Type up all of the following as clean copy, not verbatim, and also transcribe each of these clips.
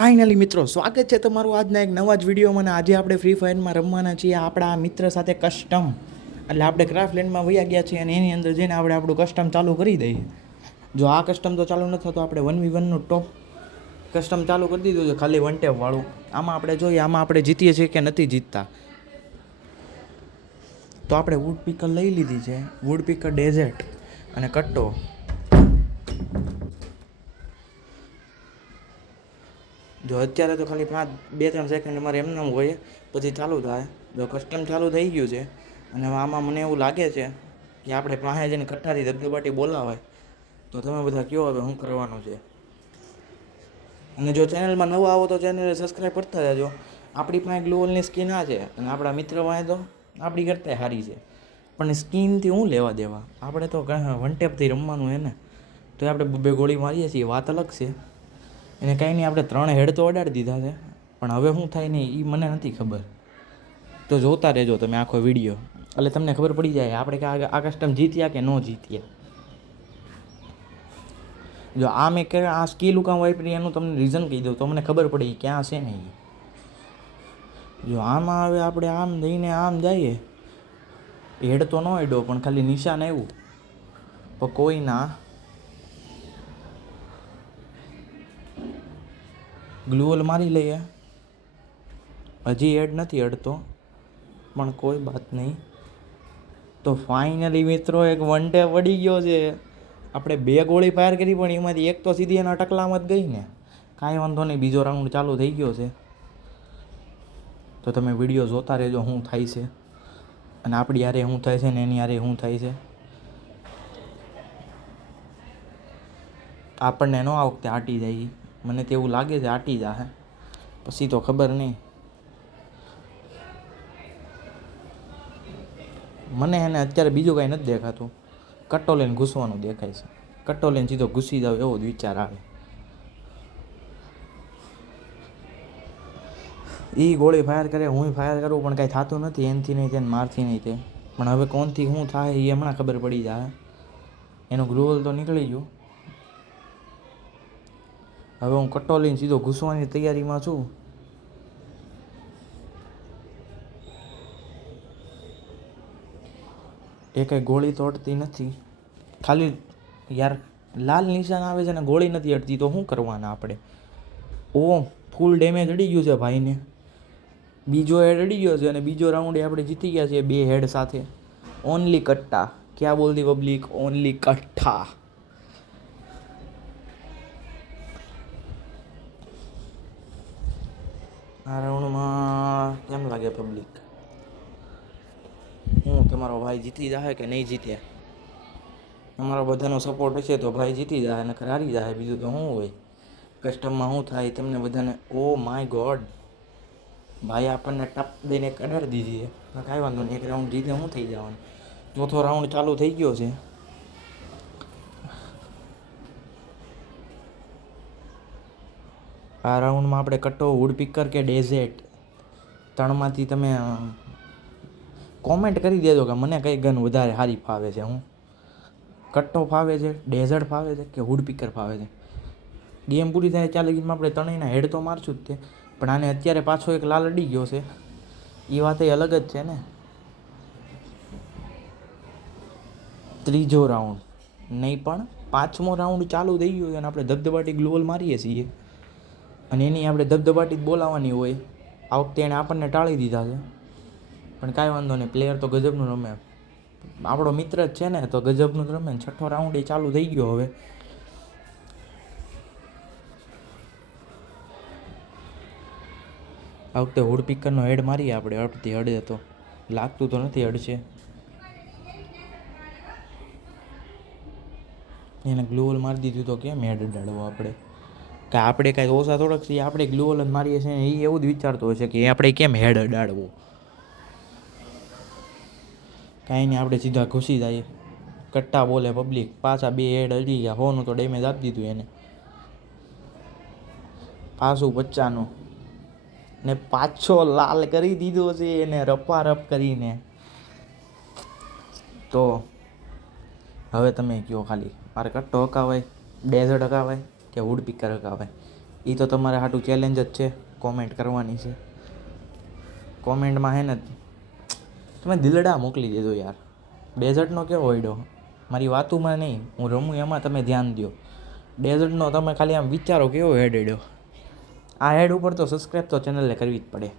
Finally મિત્રો, સ્વાગત છે તમારું આજના એક નવા જ વિડીયોમાં. આજે આપણે ફ્રી ફાયરમાં રમવાના છીએ આપણા મિત્ર સાથે કસ્ટમ. એટલે આપણે ક્રાફ્ટલેન્ડમાં વયા ગયા છીએ અને એની અંદર જઈને આપણે આપણું કસ્ટમ ચાલુ કરી દઈએ. જો આ કસ્ટમ તો ચાલુ નથી થતો, આપણે 1v1નું ટોપ કસ્ટમ ચાલુ કરી દીધું છે, ખાલી વન ટેપ વાળું. આમાં આપણે જોઈએ આમાં આપણે જીતીએ છીએ કે નથી જીતતા. તો આપણે વુડ પીકર લઈ લીધી છે, વુડ પીકર, ડેઝર્ટ અને કટ્ટો. જો અત્યારે તો ખાલી 2-3 સેકન્ડ અમારે એમને હોય, પછી ચાલુ થાય. જો કસ્ટમ ચાલુ થઈ ગયું છે અને આમાં મને એવું લાગે છે કે આપણે પાસે જઈને કટ્ટાથી ધબધબાટી બોલાવાય. તો તમે બધા કહો હવે શું કરવાનું છે. અને જો ચેનલમાં નવા આવો તો ચેનલને સબસ્ક્રાઈબ કરતા જજો. આપણી પાસે ગ્લોવલની સ્કીન આ છે અને આપણા મિત્ર પાસે તો આપણી કરતાં સારી છે, પણ સ્કીનથી હું લેવા દેવા. આપણે તો વન ટેપથી રમવાનું છે ને, તો આપણે બે ગોળી મારીએ છીએ, વાત અલગ છે. એને કાંઈ નહીં, આપણે 3 હેડ તો અડાડી દીધા છે, પણ હવે શું થાય નહીં એ મને નથી ખબર. તો જોતા રહેજો તમે આખો વિડીયો, એટલે તમને ખબર પડી જાય આપણે કે આ કસ્ટમ જીત્યા કે ન જીત્યા. જો આ મેં કે આ સ્કીલ કામ વાપરી એનું તમને રીઝન કહી દઉં તો મને ખબર પડી ક્યાં છે ને એ. જો આમાં હવે આપણે આમ જઈને આમ જઈએ, હેડ તો ન હેડો પણ ખાલી નિશાન આવ્યું, પણ કોઈ ના. ગ્લુઅલ મારી લઈએ, હજી એડ નથી અડતો, પણ કોઈ વાત નહીં. તો ફાઇનલી મિત્રો એક વન ટેપ વળી ગયો છે. આપણે 2 ગોળી ફાયર કરી પણ એમાંથી એક તો સીધી એના ટકલામાં જ ગઈ ને. કાંઈ વાંધો નહીં, બીજો રાઉન્ડ ચાલુ થઈ ગયો છે. તો તમે વિડીયો જોતા રહેજો શું થાય છે અને આપણી યારે શું થાય છે ને એની યારે શું થાય છે. આપણને ન આ વખતે આટી જાય, મને તો એવું લાગે છે આટી જાહે, પછી તો ખબર નહીં. મને એને અત્યારે બીજું કાંઈ નથી દેખાતું, કટ્ટો લઈને ઘૂસવાનું દેખાય છે. કટ્ટો લઈને સીધો ઘૂસી જાવ એવો જ વિચાર આવે. એ ગોળી ફાયર કરે, હું ફાયર કરું, પણ કાંઈ થતું નથી. એનથી નહીં તે, મારથી નહીં તે. પણ હવે કોણથી શું થાય એ હમણાં ખબર પડી જાય. એનું ગ્લોવલ તો નીકળી ગયું. હવે હું કટ્ટો લઈને સીધો ઘૂસવાની તૈયારીમાં છું. એ કંઈ ગોળી તો અડતી નથી, ખાલી યાર લાલ નિશાન આવે છે ને ગોળી નથી અડતી, તો શું કરવાના આપણે. ઓ ફૂલ ડેમેજ અડી ગયું છે ભાઈને. બીજો હેડ અડી ગયો છે અને બીજો રાઉન્ડે આપણે જીતી ગયા છીએ 2 હેડ સાથે. ઓનલી કટ્ટા, ક્યાં બોલતી પબ્લિક, ઓનલી કટ્ટા. આ રાઉન્ડમાં કેમ લાગે પબ્લિક, હું તમારો ભાઈ જીતી જાય કે નહીં જીતે? અમારો બધાનો સપોર્ટ હશે તો ભાઈ જીતી જાય, નકર હારી જાય. બીજું તો શું હોય. કસ્ટમમાં શું થાય તમને બધાને. ઓ માય ગોડ, ભાઈ આપણને ટપ દઈને કઢાડી દીધી છે. કાંઈ વાંધો નહીં, એક રાઉન્ડ જીતે શું થઈ જવાનું. 4થો રાઉન્ડ ચાલુ થઈ ગયો છે. આ રાઉન્ડમાં આપણે કટ્ટો, વુડ પીકર કે ડેઝર્ટ, 3માંથી તમે કોમેન્ટ કરી દેજો કે મને કઈ ગન વધારે સારી ફાવે છે. હું કટ્ટો ફાવે છે, ડેઝર્ટ ફાવે છે કે વુડ પીકર ફાવે છે. ગેમ પૂરી થાય ત્યાં લગીમાં આપણે 3યના હેડ તો મારશું જ તે, પણ આને અત્યારે પાછો એક લાલ અડી ગયો છે, એ વાત એ અલગ જ છે ને. 3જો રાઉન્ડ નહીં પણ 5મો રાઉન્ડ ચાલુ થઈ ગયો છે અને આપણે ધબધબાટી ગ્લોવલ મારીએ છીએ અને એની આપણે ધબધબાટી જ બોલાવવાની હોય. આ વખતે એણે આપણને ટાળી દીધા છે, પણ કાંઈ વાંધો નહીં, પ્લેયર તો ગજબનું રમે. આપણો મિત્ર જ છે ને, તો ગજબનું જ રમે ને. 6થો રાઉન્ડ એ ચાલુ થઈ ગયો હવે. આ વખતે વુડ પીકરનો હેડ મારીએ આપણે, અડતી અડે તો લાગતું તો નથી અડશે. એને ગ્લોવલ મારી દીધું તો કેમ હેડ અડાડવો આપણે? કે આપણે કાંઈ ઓછા થોડાક છીએ, આપણે ગ્લોવલ જ મારીએ છીએ. એ એવું જ વિચારતો હશે કે આપણે કેમ હેડ અડાડવો. કાંઈ નહીં, આપણે સીધા ઘૂસી જઈએ. કટ્ટા બોલે પબ્લિક, પાછા 2 હેડ અડી ગયા. 100નું તો ડેમેજ આપી દીધું એને. પાછું 50નું ને પાછો લાલ કરી દીધો છે એને રપારપ કરીને. તો હવે તમે કહો ખાલી, મારે કટ્ટો હકાવાય, ડેઝર્ટ હકાવાય કે વુડ પીકર હકાવાય? એ તો તમારે હાટું ચેલેન્જ જ છે, કોમેન્ટ કરવાની છે. કોમેન્ટમાં હે ને તમે દિલડા મોકલી દેજો યાર. ડેઝર્ટનો કેવો હોયડો, મારી વાતુમાં નહીં, હું રમું એમાં તમે ધ્યાન દો. ડેઝર્ટનો તમે ખાલી આમ વિચારો કેવો હેડ હેડ્યો. આ હેડ ઉપર તો સબસ્ક્રાઈબ તો ચેનલને કરવી જ પડે.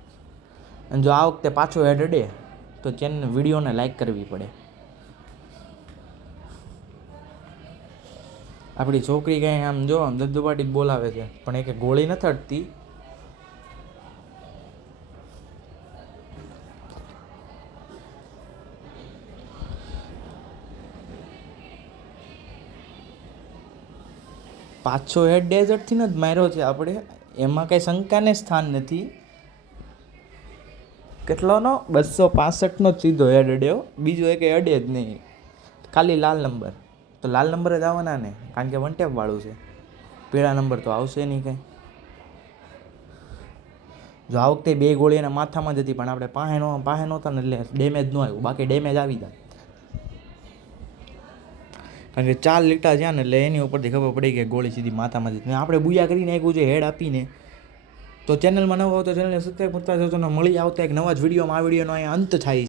અને જો આ વખતે પાછો હેડ હેડે તો વિડીયોને લાઈક કરવી પડે. આપણી છોકરી કંઈ આમ જો આમ દબદબાટી જ બોલાવે છે, પણ એ કે ગોળી નથી અડતી. પાછો હેડ ડેઝર્ટથી જ માર્યો છે આપણે, એમાં કંઈ શંકાને સ્થાન નથી. કેટલોનો 265નો જ સીધો હેડ અડ્યો, બીજો એક અડે જ નહીં, ખાલી લાલ નંબર. તો લાલ નંબર જ આવવાના ને, કારણ કે 1 ટેપ વાળું છે. પીળા નંબર તો આવશે નહીં કંઈ. જો આ વખતે 2 ગોળી એના માથામાં જ હતી, પણ આપણે પાસે નહોતા ને એટલે ડેમેજ ન આવ્યું, બાકી ડેમેજ આવી જાય. કારણ કે 4 લીટા જ્યાં ને એટલે એની ઉપરથી ખબર પડી કે ગોળી સીધી માથામાં જ. આપણે બુયા કરીને નાખ્યું છે હેડ આપીને. તો ચેનલમાં નવો હોય તો ચેનલને સબસ્ક્રાઈબ કરતા જજો. મળી આવતા એક નવા જ વિડીયોમાં. આ વિડીયોનો અહીંયા અંત થાય.